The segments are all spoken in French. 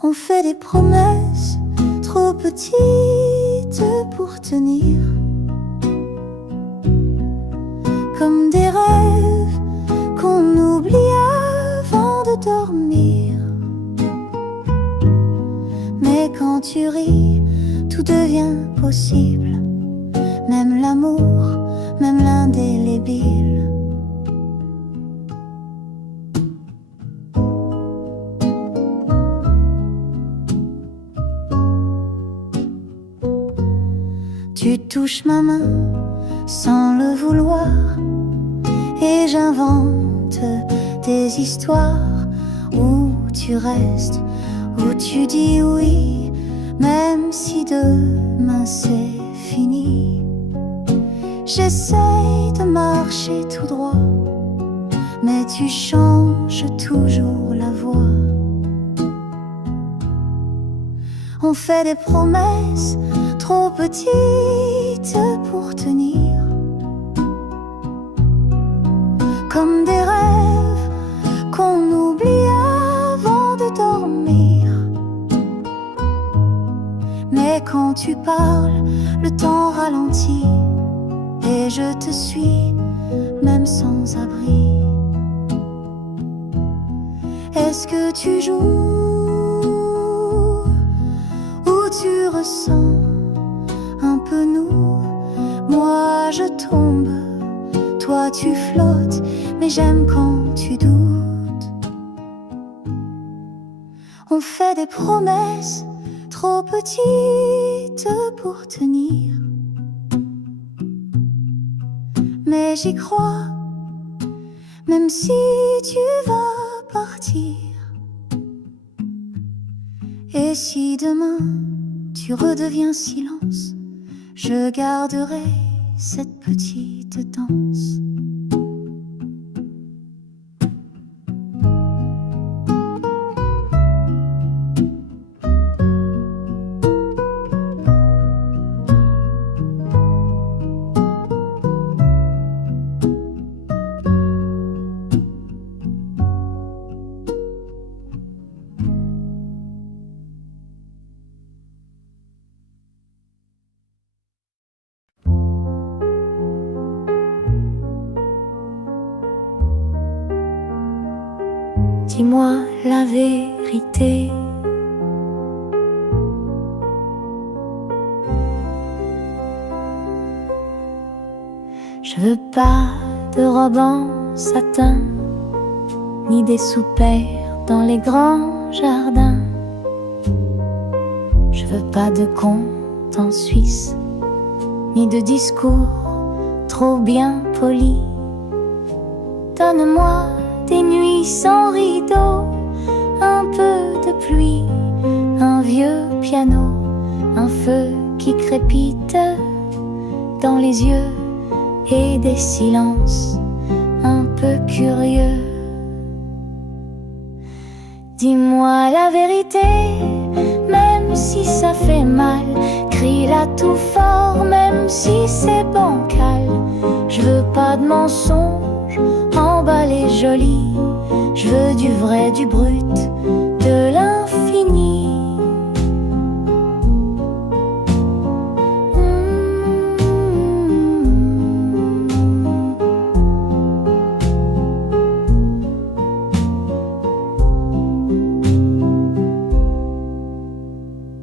On fait des promesses trop petites pour tenir, comme des rêves qu'on oublie avant de dormir. Mais quand tu ris, tout devient possible, même l'amour, même l'indélébile. Tu touches ma main sans le vouloir, et j'invente des histoires où tu restes, où tu dis oui, même si demain c'est fini. J'essaye de marcher tout droit, mais tu changes toujours la voie. On fait des promesses trop petites pour tenir, comme des rêves qu'on oublie avant de dormir. Mais quand tu parles, le temps ralentit, et je te suis, même sans abri. Est-ce que tu joues, ou tu ressens un peu nous? Moi je tombe, toi tu flottes, mais j'aime quand tu doutes. On fait des promesses trop petites pour tenir, mais j'y crois, même si tu vas partir. Et si demain tu redeviens silence, je garderai cette petite danse. Dis-moi la vérité. Je veux pas de robe en satin, ni des soupirs dans les grands jardins. Je veux pas de compte en Suisse, ni de discours trop bien polis. Donne-moi des nuits sans rideau, un peu de pluie, un vieux piano, un feu qui crépite dans les yeux, et des silences un peu curieux. Dis-moi la vérité, même si ça fait mal, crie-la tout fort, même si c'est bancal. Je veux pas de mensonges emballés jolis, je veux du vrai, du brut, de l'infini.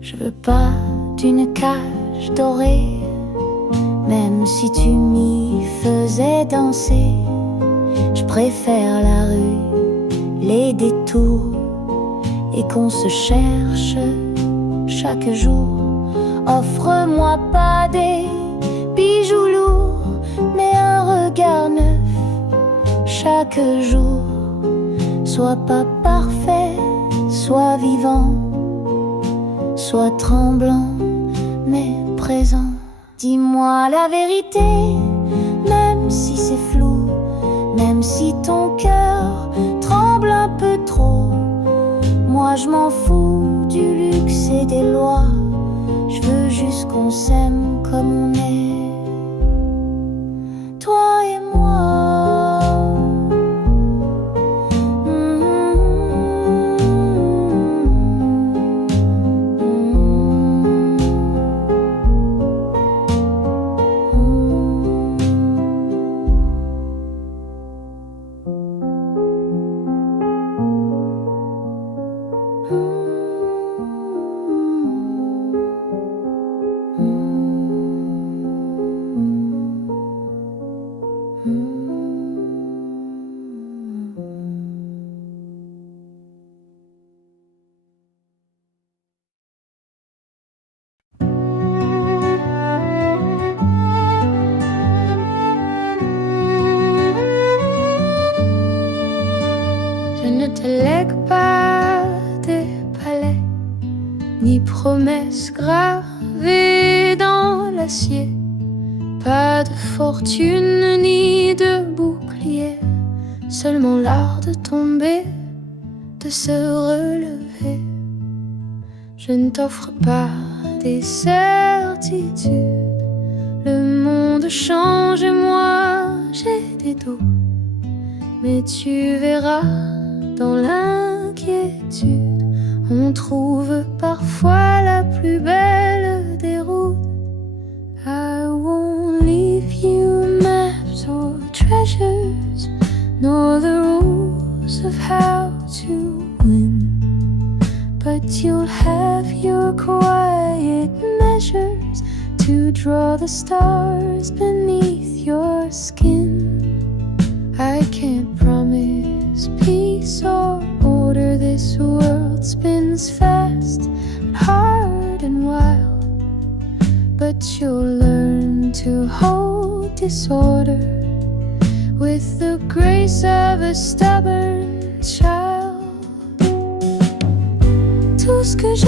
Je veux pas d'une cage dorée, même si tu m'y faisais danser. Je préfère la rue, les détours, et qu'on se cherche chaque jour. Offre-moi pas des bijoux lourds, mais un regard neuf chaque jour. Sois pas parfait, sois vivant, sois tremblant, mais présent. Dis-moi la vérité, même si c'est flou, même si ton cœur tremble un peu trop. Moi je m'en fous du luxe et des lois, je veux juste qu'on s'aime comme on est, toi et moi. lègue pas des palais, ni promesses gravées dans l'acier. Pas de fortune ni de bouclier, seulement l'art de tomber, de se relever. Je ne t'offre pas des certitudes, le monde change et moi j'ai des doutes. Mais tu verras dans l'inquiétude, on trouve parfois la plus belle des routes. I won't leave you maps or treasures, nor the rules of how to win. But you'll have your quiet measures to draw the stars beneath your skin. I can't promise peace or order. This world spins fast and hard and wild, but you'll learn to hold disorder with the grace of a stubborn child. Tout ce que j'ai,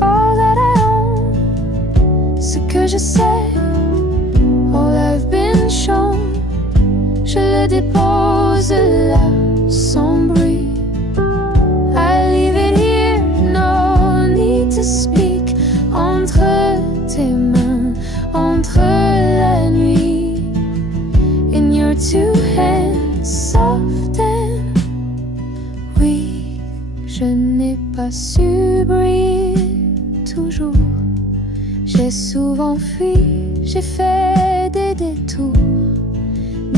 all that I own, ce que je sais, all I've been shown, je le dépose là sans bruit. I leave it here, no need to speak. Entre tes mains, entre la nuit, in your two hands, soft and weak. Je n'ai pas su briller toujours, j'ai souvent fui, j'ai fait des détours.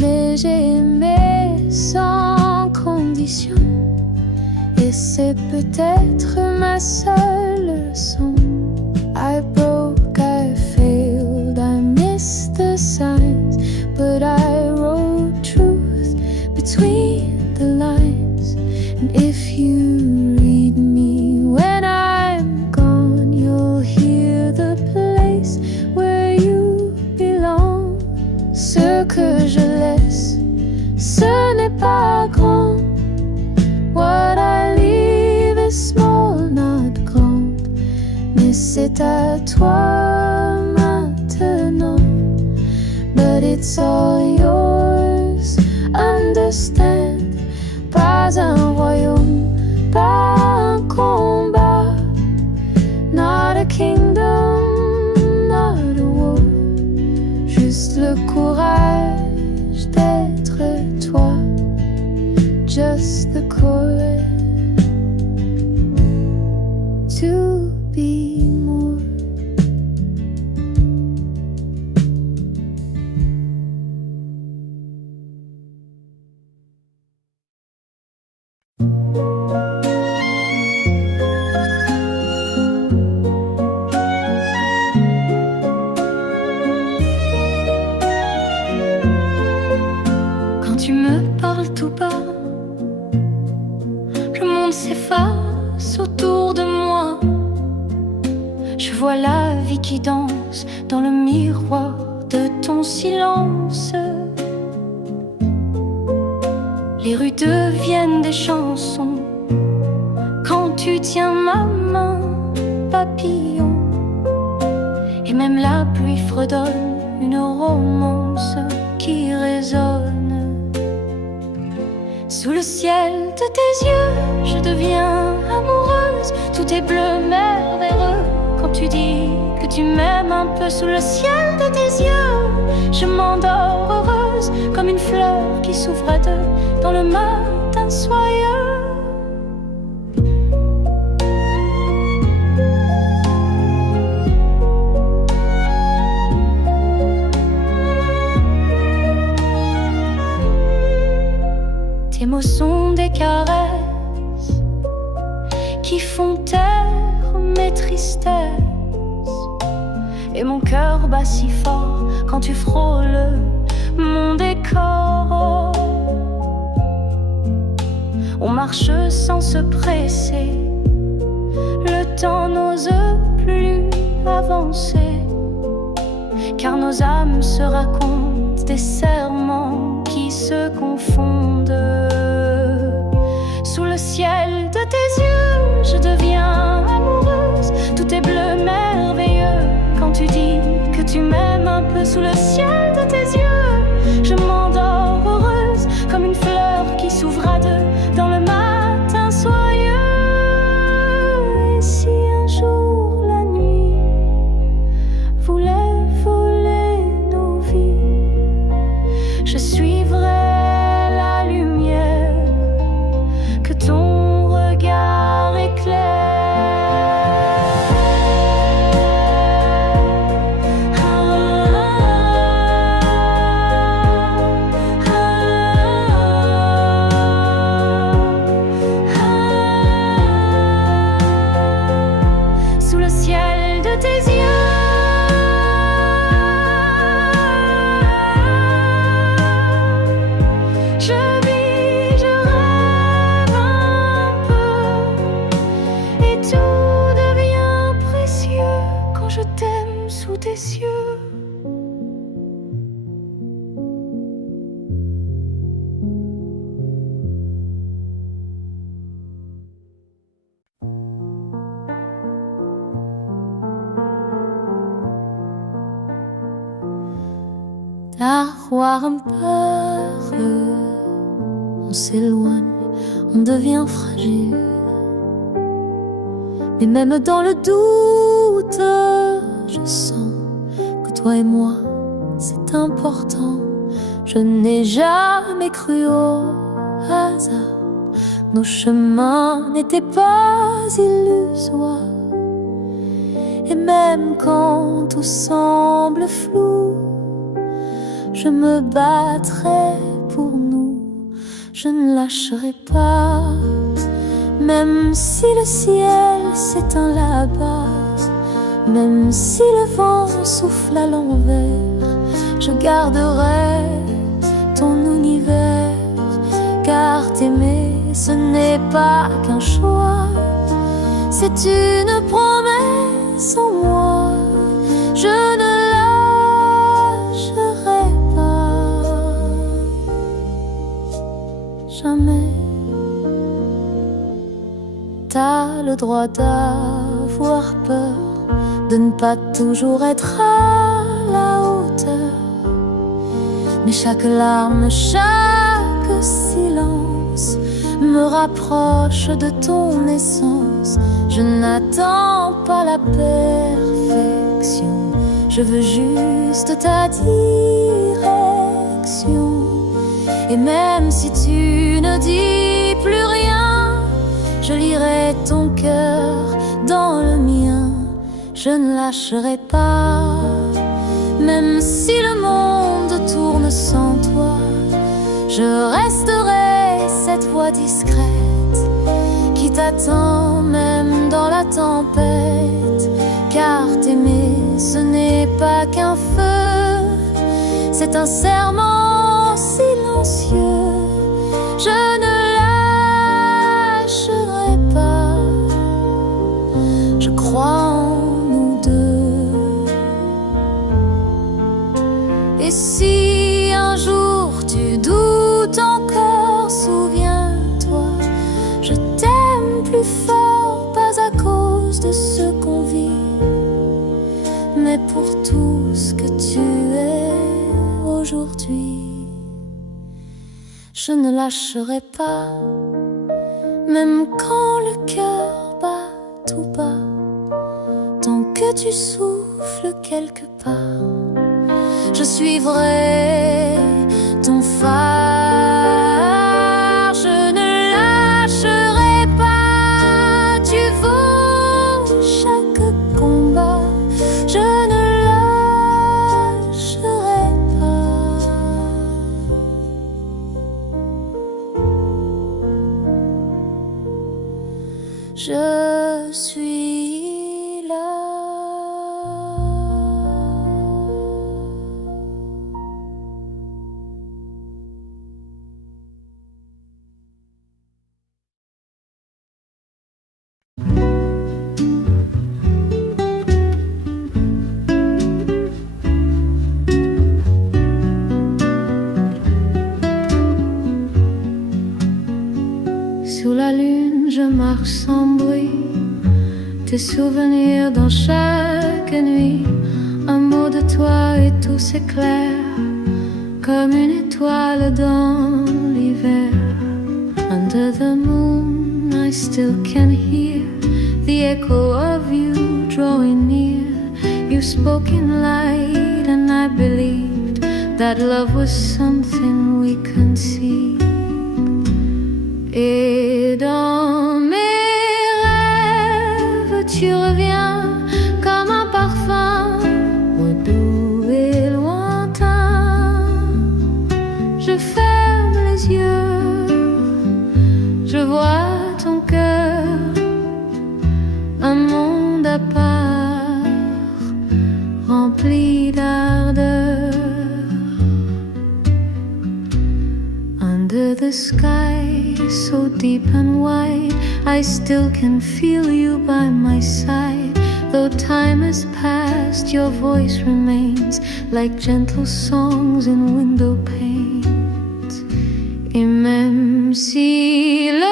Mais j'ai aimé sans condition, et c'est peut-être ma seule leçon. I broke, I failed, I missed the signs, but I wrote truth between the lines. And if you read me when I'm gone, you'll hear the place where you belong. Ce que je laisse, ce n'est pas grand. What I leave is small, not grand. Mais c'est à toi maintenant. But it's all yours, understand. Pas un royaume, pas un combat. Not a kingdom, not a war. Juste le courage d'être toi. Just the courage to be more. Quand tu me parles tout bas, le monde s'efface autour de moi. Je vois la vie qui danse dans le miroir de ton silence. Les rues deviennent des chansons quand tu tiens ma main, papillon. Et même la pluie fredonne une romance qui résonne. Sous le ciel de tes yeux, je deviens amoureuse. Tout est bleu, mer, véreux. Quand tu dis que tu m'aimes un peu, sous le ciel de tes yeux, je m'endors heureuse, comme une fleur qui s'ouvre à deux dans le matin soyeux. Tes mots sont des caresses qui font taire mes tristesses. Et mon cœur bat si fort quand tu frôles mon décor. On marche sans se presser, le temps n'ose plus avancer, car nos âmes se racontent des serments qui se confondent. Sous le ciel de tes yeux, je deviens amoureuse. Tout est bleu, merveilleux. Quand tu dis que tu m'aimes un peu sous le ciel de tes yeux, je m'endors heureuse comme une fleur qui s'ouvre à deux dans le matin soyeux. Et si un jour la nuit voulait voler nos vies, je suivrai la lumière que ton regard éclaire. Sous le ciel de tes yeux, je vis, je rêve un peu, et tout devient précieux quand je t'aime sous tes cieux. D'avoir peur, on s'éloigne, on devient fragile. Mais même dans le doute, je sens que toi et moi, c'est important. Je n'ai jamais cru au hasard. Nos chemins n'étaient pas illusoires. Et même quand tout semble flou, je me battrai pour nous, je ne lâcherai pas. Même si le ciel s'éteint là-bas, même si le vent souffle à l'envers, je garderai ton univers. Car t'aimer, ce n'est pas qu'un choix, c'est une promesse en moi. Je ne lâcherai jamais. T'as le droit d'avoir peur, de ne pas toujours être à la hauteur. Mais chaque larme, chaque silence me rapproche de ton essence. Je n'attends pas la perfection, je veux juste ta direction. Et même si tu ne dis plus rien, je lirai ton cœur dans le mien. Je ne lâcherai pas. Même si le monde tourne sans toi, je resterai cette voix discrète qui t'attend même dans la tempête. Car t'aimer, ce n'est pas qu'un feu, c'est un serment silencieux. Je ne lâcherai pas. Je crois en nous deux. Et si un jour tu doutes encore, souviens-toi, je t'aime plus fort, pas à cause de ce qu'on vit, mais pour tout ce que tu es aujourd'hui. Je ne lâcherai pas, même quand le cœur bat tout bas, tant que tu souffles quelque part. Je suivrai ton phare, je ne lâcherai pas. Tu vaux chaque combat, je ne lâcherai pas. Je suis là. Sous la lune, je marche sans bruit, tes souvenirs dans chaque nuit. Un mot de toi et tout s'éclaire, comme une étoile dans l'hiver. Under the moon, I still can hear the echo of you drawing near. You spoke in light and I believed that love was something we conceived. Et dans mes rêves, tu reviens comme un parfum, au doux et lointain. Je ferme les yeux, je vois ton cœur, un monde à part, rempli d'ardeur. Under the sky, so deep and wide, I still can feel you by my side. Though time has passed, your voice remains like gentle songs in window panes. Et même si le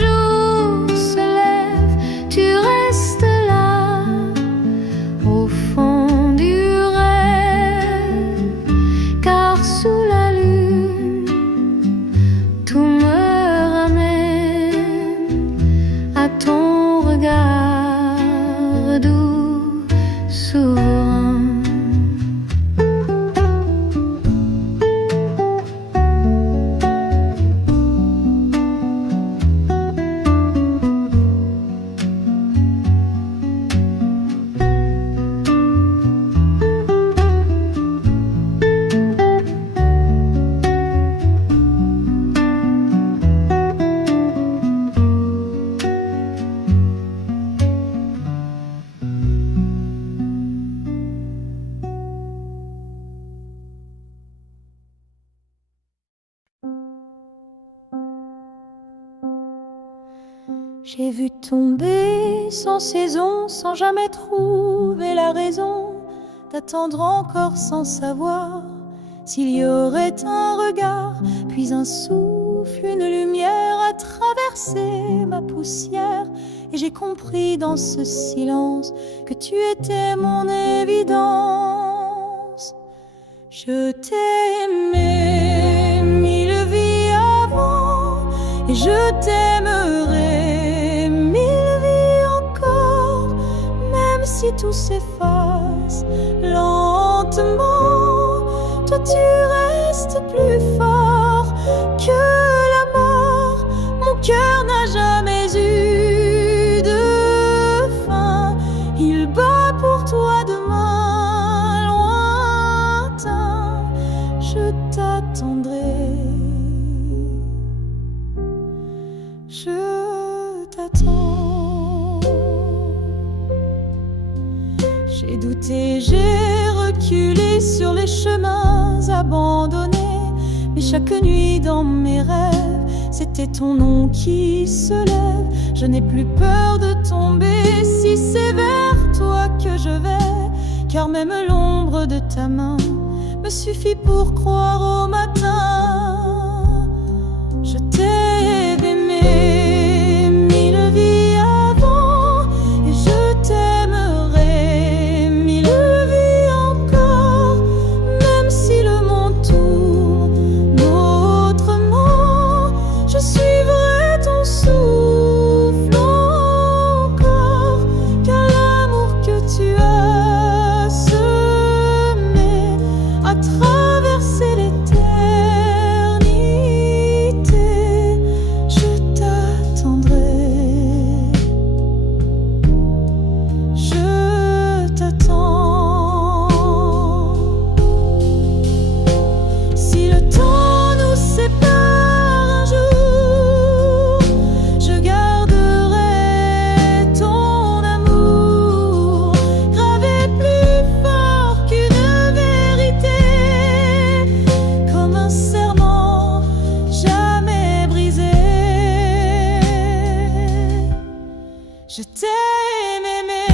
jour se lève, tu restes là, au fond du rêve, car sous la lune, tout me ramène à ton regard doux, souverain. J'ai vu tomber sans saison, sans jamais trouver la raison d'attendre encore sans savoir s'il y aurait un regard, puis un souffle, une lumière à traverser ma poussière. Et j'ai compris dans ce silence que tu étais mon évidence. Je t'ai aimé mille vies avant et je t'aimerai mille vies encore, même si tout s'efface lentement. Toi tu restes plus fort que la mort. Mon cœur n'a jamais eu de fin. Il bat pour toi demain lointain. Je t'attendrai. Je t'attends. J'ai douté, j'ai reculé sur les chemins abandonnés, mais chaque nuit dans mes rêves, c'était ton nom qui se lève. Je n'ai plus peur de tomber si c'est vers toi que je vais, car même l'ombre de ta main me suffit pour croire au matin. Je t'ai aimé mille vies avant et je t'aimerai mille vies encore, même si le monde tourne autrement. Je suivrai ton souffle encore, car l'amour que tu as semé a traversé l'éternité. Je t'attendrai. Je t'attends. Si le temps nous sépare un jour, je garderai ton amour gravé plus fort qu'une vérité, comme un serment jamais brisé. Je t'aime aimé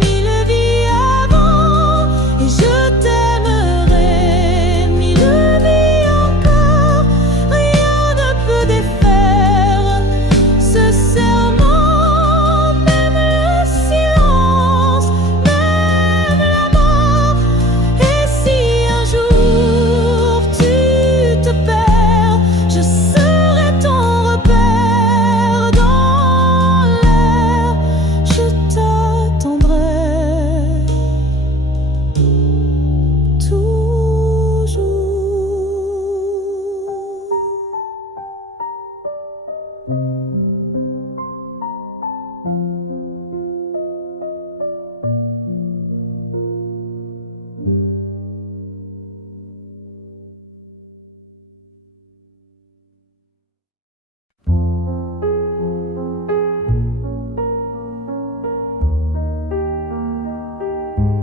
mille vies avant et je t'aimerai mille vies encore. Rien ne peut défaire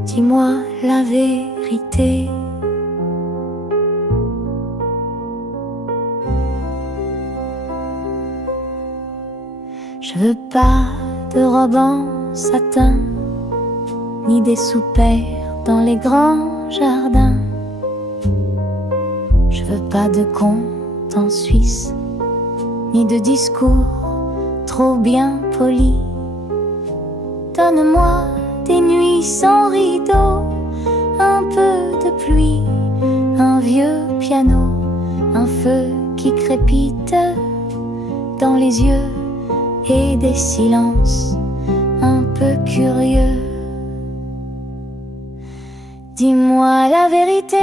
Dis-moi la vérité. Je veux pas de robe en satin, ni des soupirs dans les grands jardins. Je veux pas de conte en Suisse, ni de discours trop bien polis. Donne-moi des nuits sans rideau, un peu de pluie, un vieux piano, un feu qui crépite dans les yeux et des silences un peu curieux. Dis-moi la vérité,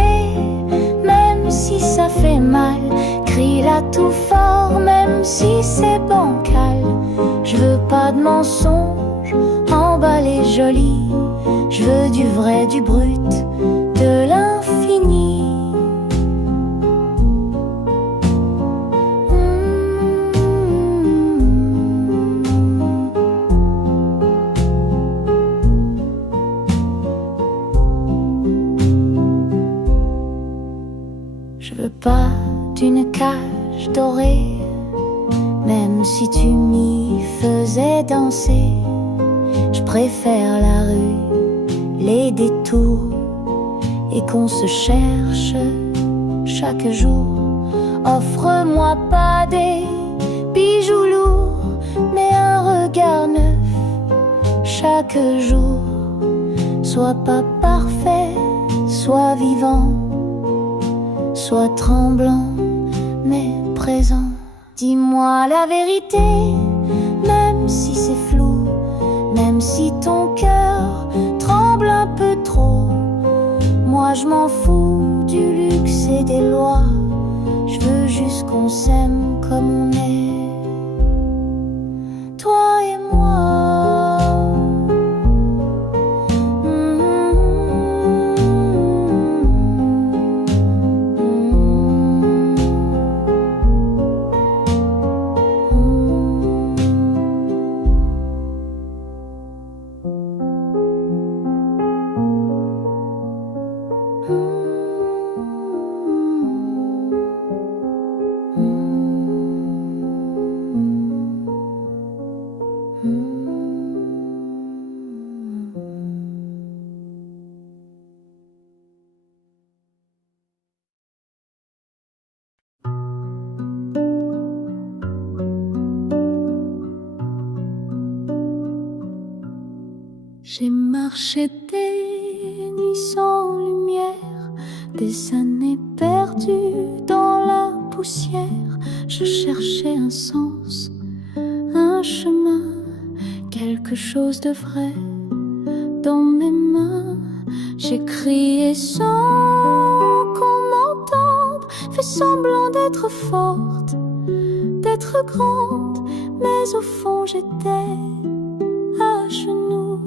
même si ça fait mal, crie-la tout fort, même si c'est bancal. Je veux pas de mensonges emballés jolis, je veux du vrai, du brut, de l'infini. Je veux pas d'une cage dorée, même si tu m'y faisais danser. Je préfère la rue, les détours, et qu'on se cherche chaque jour. Offre-moi pas des bijoux lourds, mais un regard neuf chaque jour. Sois pas parfait, sois vivant, sois tremblant, mais présent. Dis-moi la vérité, même si c'est flou, même si ton cœur tremble un peu trop. Moi je m'en fous du luxe et des lois, je veux juste qu'on s'aime comme on est, toi et moi. J'ai marché des nuits sans lumière, des années perdues dans la poussière. Je cherchais un sens, un chemin, quelque chose de vrai dans mes mains. J'ai crié sans qu'on m'entende, fait semblant d'être forte, d'être grande, mais au fond j'étais à genoux,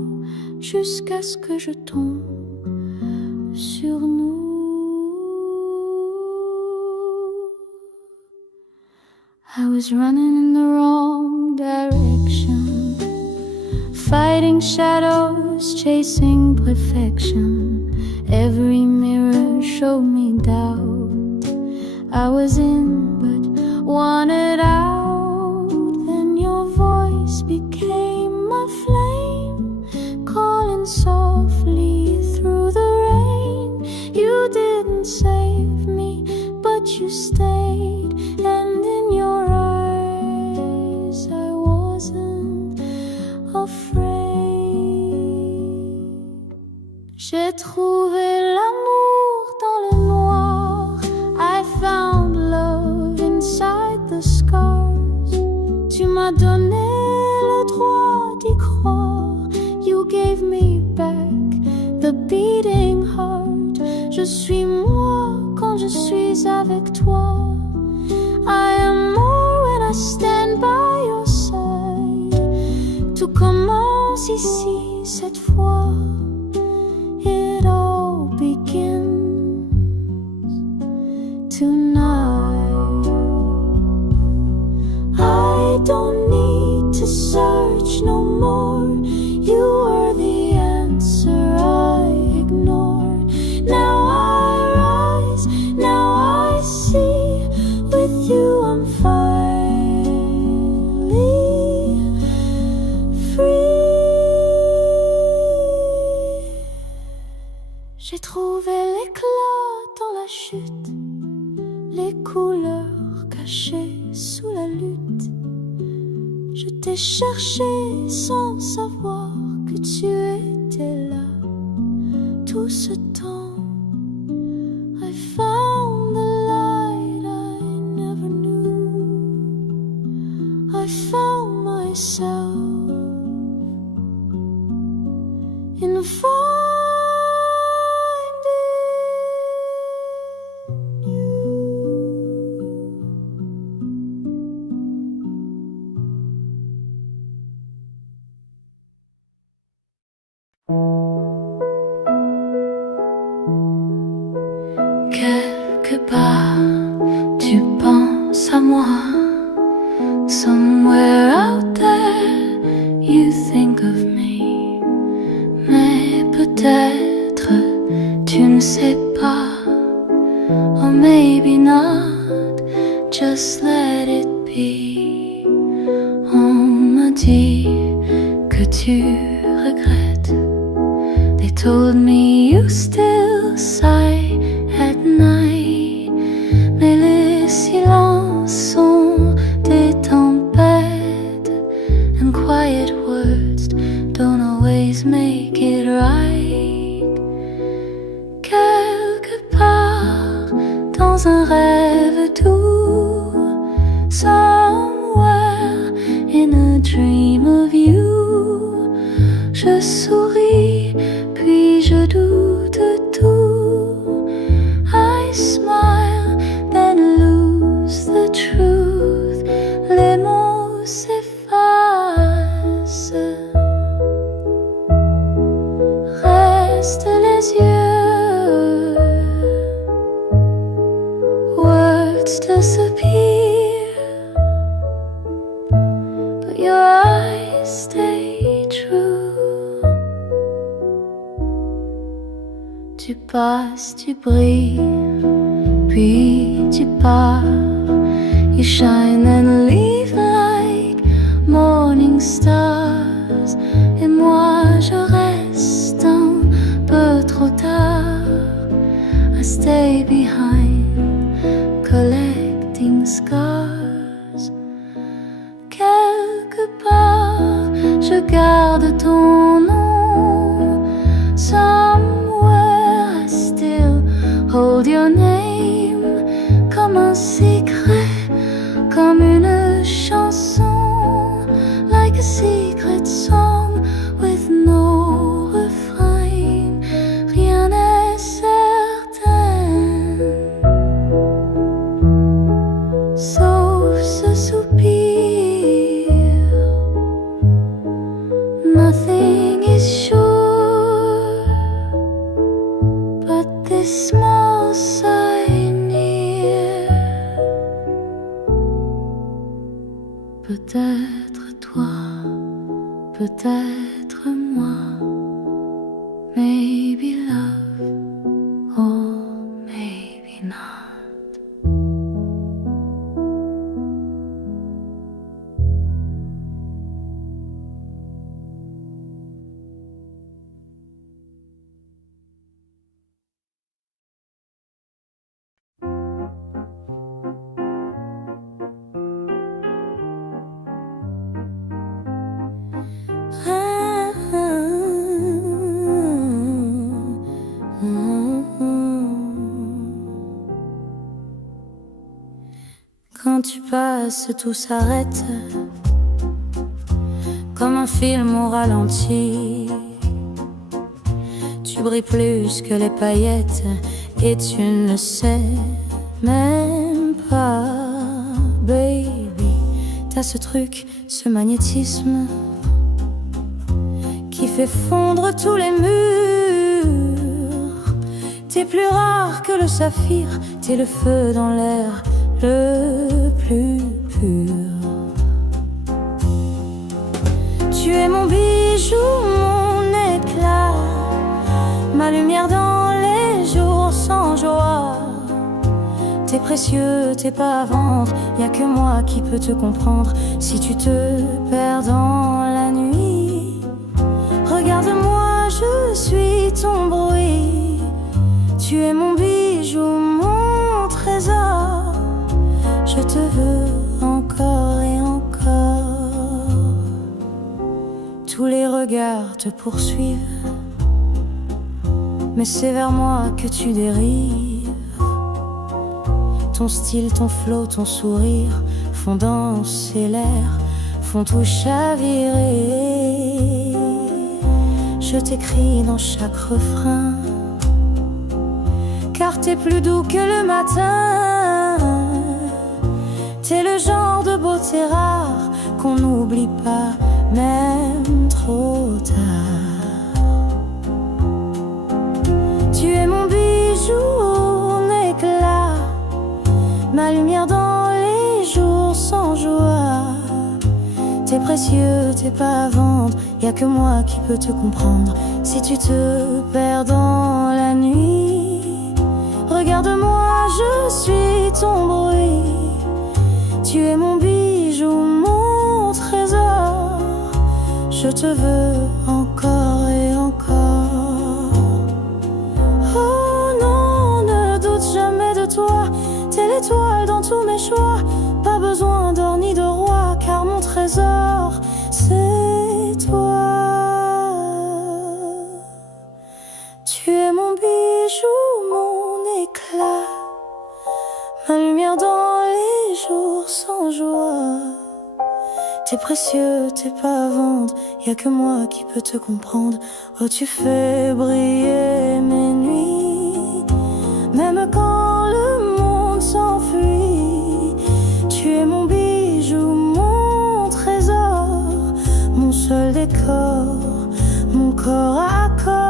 jusqu'à ce que je tombe sur nous. I was running in the wrong direction, fighting shadows, chasing perfection. Every mirror showed me doubt. I was in but wanted out. Then your voice became my flame, calling softly through the rain. You didn't save me, but you stayed, and in your eyes I wasn't afraid. J'ai trouvé l'amour dans le noir, I found love inside the scars. Tu m'as donné le droit d'y croire, you gave me back the beating heart. Je suis moi quand je suis avec toi, I am more when I stand by cette fois, it all begins tonight. I don't need to search no more. You are the answer I ignored. Now I rise, now I see. With you I'm finally free. J'ai trouvé l'éclat dans la chute, les couleurs cachées sous la lutte. Je t'ai cherché sans savoir que tu étais là tout ce temps. I found the light I never knew. I found myself in Quelque part, tu penses à moi. Somewhere out there, you think of me. Mais peut-être, tu ne sais pas. Or maybe not, just let it be. On m'a dit que tu regrettes. They told me you still sigh at night. Mais les silences sont des tempêtes, and quiet words don't always make it right. Quelque part dans un rêve doux, somewhere in a dream of you, je souris puis je doute tout. I smile then lose the truth. Les mots s'effacent, restent les yeux. Words disappear, but your eyes stay true. Tu passes, tu brilles, puis tu pars. You shine and leave like morning stars. Et moi je reste un peu trop tard. I stay behind, collecting scars. Quelque part, je garde ton nom. Somewhere I still hold your name. Comme un secret, comme une chanson. Like a secret song with no refrain. Rien n'est certain, sauf ce soupir. Nothing is sure, but this small sigh near. Peut-être toi, peut-être moi. Maybe love, or maybe not. Quand tu passes, tout s'arrête, comme un film au ralenti. Tu brilles plus que les paillettes, et tu ne le sais même pas. Baby, t'as ce truc, ce magnétisme qui fait fondre tous les murs. T'es plus rare que le saphir, t'es le feu dans l'air le plus pur. Tu es mon bijou, mon éclat, ma lumière dans les jours sans joie. T'es précieux, t'es pas à vendre, y'a que moi qui peux te comprendre. Si tu te perds dans la nuit, regarde-moi, je suis ton bruit. Tu es mon bijou, mon trésor. Je te veux encore et encore. Tous les regards te poursuivent, mais c'est vers moi que tu dérives. Ton style, ton flow, ton sourire font danser l'air, font tout chavirer. Je t'écris dans chaque refrain, car t'es plus doux que le matin. T'es le genre de beauté rare qu'on n'oublie pas, même trop tard. Tu es mon bijou en éclat, ma lumière dans les jours sans joie. T'es précieux, t'es pas à vendre, y'a que moi qui peux te comprendre. Si tu te perds dans la nuit, regarde-moi, je suis ton bruit. Tu es mon bijou, mon trésor. Je te veux encore et encore. Oh non, ne doute jamais de toi. T'es l'étoile dans tous mes choix. Pas besoin d'or ni de roi, car mon trésor, c'est toi. Tu es mon bijou, mon éclat, ma lumière dans les jours sans joie. T'es précieux, t'es pas à vendre, y'a que moi qui peux te comprendre. Oh, tu fais briller mes nuits, même quand le monde s'enfuit. Tu es mon bijou, mon trésor, mon seul décor, mon corps à corps.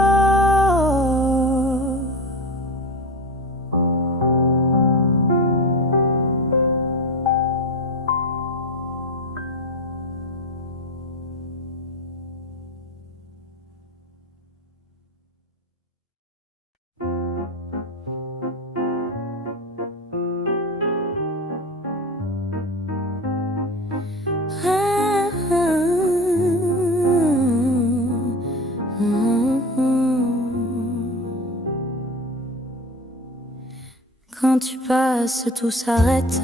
Quand tu passes, tout s'arrête,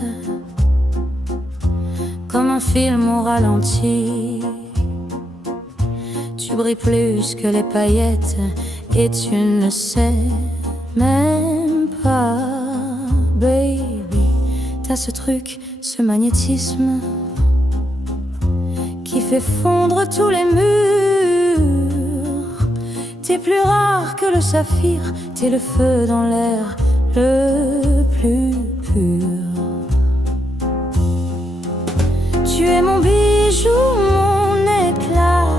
comme un film au ralenti. Tu brilles plus que les paillettes et tu ne le sais même pas. Baby, t'as ce truc, ce magnétisme qui fait fondre tous les murs. T'es plus rare que le saphir, t'es le feu dans l'air le plus pur. Tu es mon bijou, mon éclat,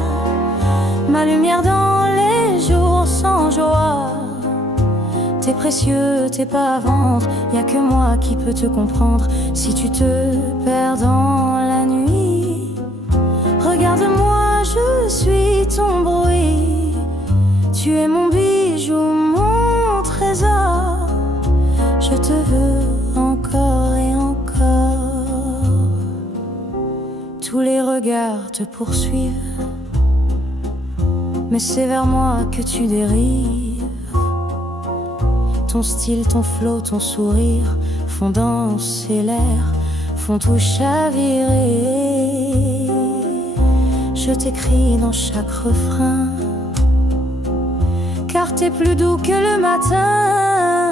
ma lumière dans les jours sans joie. T'es précieux, t'es pas à vendre, y'a que moi qui peux te comprendre. Si tu te perds dans la nuit, regarde-moi, je suis ton bruit. Tu es mon bijou, mon trésor. Je te veux encore et encore. Tous les regards te poursuivent, mais c'est vers moi que tu dérives. Ton style, ton flow, ton sourire font danser l'air, font tout chavirer. Je t'écris dans chaque refrain, car t'es plus doux que le matin.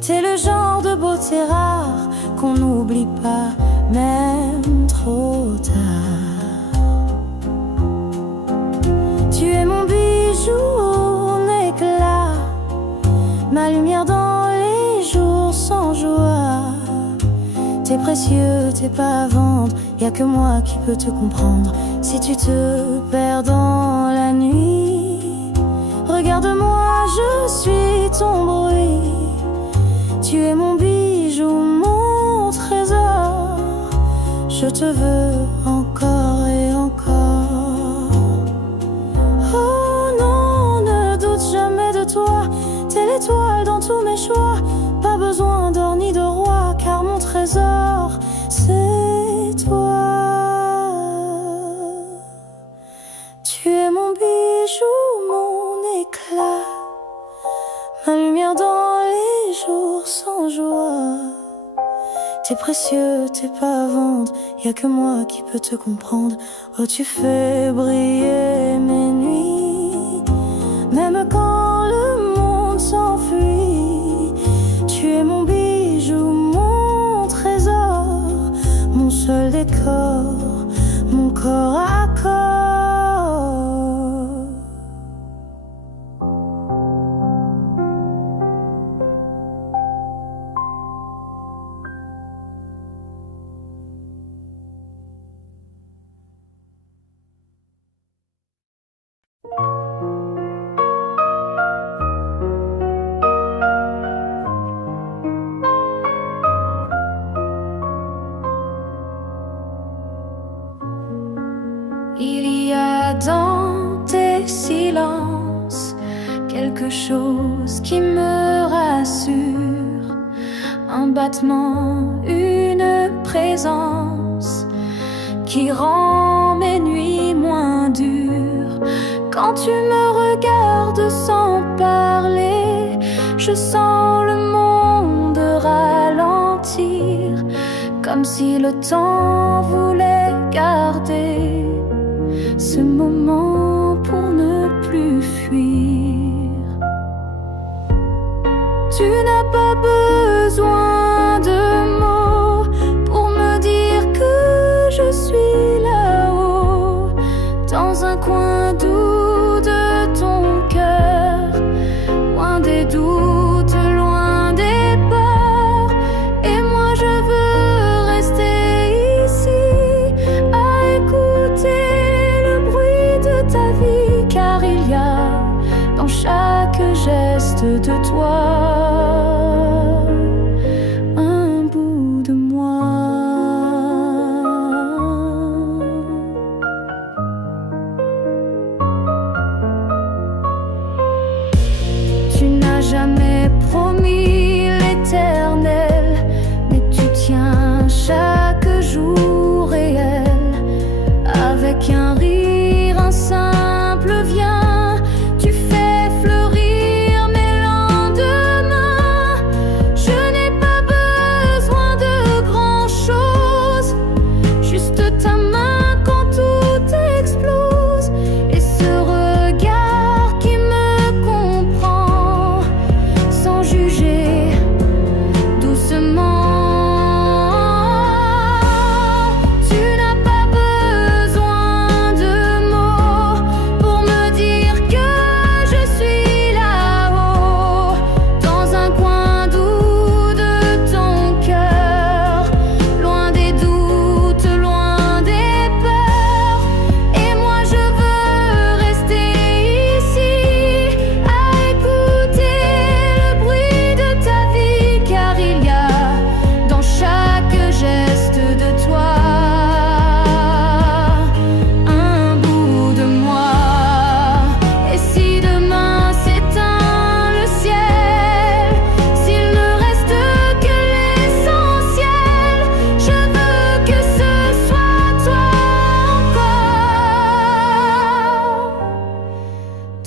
T'es le genre de beauté rare qu'on n'oublie pas, même trop tard. Tu es mon bijou en éclat, ma lumière dans les jours sans joie. T'es précieux, t'es pas à vendre, y'a que moi qui peux te comprendre. Si tu te perds dans Regarde-moi, je suis ton bruit. Tu es mon bijou, mon trésor. Je te veux encore et encore. Oh non, ne doute jamais de toi. T'es l'étoile dans tous mes choix. Pas besoin d'or ni de roi, car mon trésor, c'est toi. Tu es mon bijou, mon éclat, ma lumière dans les jours sans joie. T'es précieux, t'es pas à vendre, y'a que moi qui peux te comprendre. Oh, tu fais briller mes nuits, même quand le monde s'enfuit. Tu es mon bijou, mon trésor, mon seul décor, mon corps à corps. Il y a dans tes silences quelque chose qui me rassure, un battement, une présence qui rend mes nuits moins dures. Quand tu me regardes sans parler, je sens le monde ralentir, comme si le temps voulait garder ce moment pour ne plus fuir. Tu n'as pas besoin de mots pour me dire que je suis là-haut, dans un coin doux de ton cœur, loin des doutes, loin des peurs. Et moi je veux rester ici, à écouter ta vie, car il y a dans chaque geste de toi un bout de moi. Tu n'as jamais promis l'éternel, mais tu tiens chaque jour réel avec un rire, un simple viens, tu fais fleurir mes lendemains. Je n'ai pas besoin de grand-chose, juste ta main quand tout explose, et ce regard qui me comprend sans juger, doucement.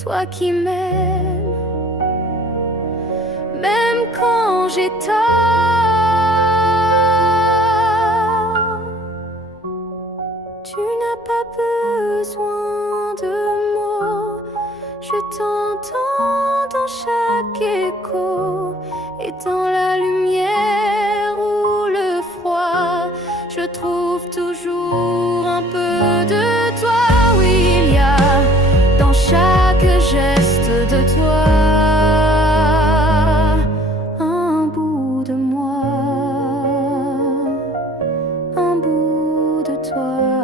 Toi qui m'aimes, même quand j'ai tort. Tu n'as pas besoin de mots, je t'entends dans chaque écho, et dans la lumière ou le froid, je trouve toujours un peu de toi. Oui, il y a dans chaque geste de toi un bout de moi, un bout de toi.